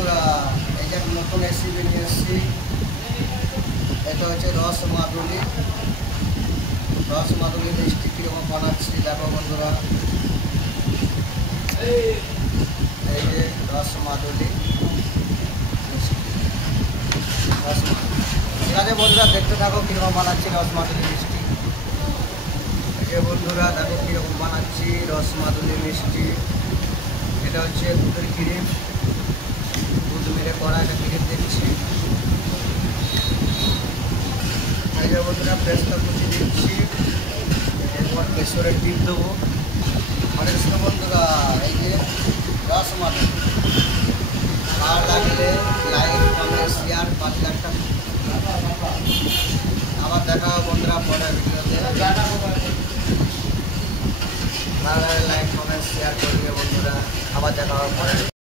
বন্ধুরা, এই যে নতুন রেসিপি নিয়ে এসেছি। এটা হচ্ছে রসমাদুলি মিষ্টি কীরকম বানাচ্ছি দেখো বন্ধুরা। এই যে রসমাদুলি মিষ্টি, ঠিক আছে বন্ধুরা, দেখতে থাকো কীরকম বানাচ্ছি রসমাদুলি মিষ্টি। এই যে বন্ধুরা দেখো কীরকম বানাচ্ছি রসমাদুলি মিষ্টি। এটা হচ্ছে দুধের ক্রিম, দুধ মেরে করা একটা ক্রিম দিচ্ছি। এই যে বন্ধুরা পেস্টটা কুচি দিচ্ছি, এরপর কেশরের ডিম দেবো। অনেক সময় বন্ধুরা এই যে রসমাদুলি ভালো লাগলে লাইক কমেন্ট শেয়ার 5 লাখটা। আবার দেখা হবে বন্ধুরা পরের ভিডিওতে। ভালো লাগলে লাইক কমেন্ট শেয়ার করবে বন্ধুরা। আবার দেখা হবে পরে।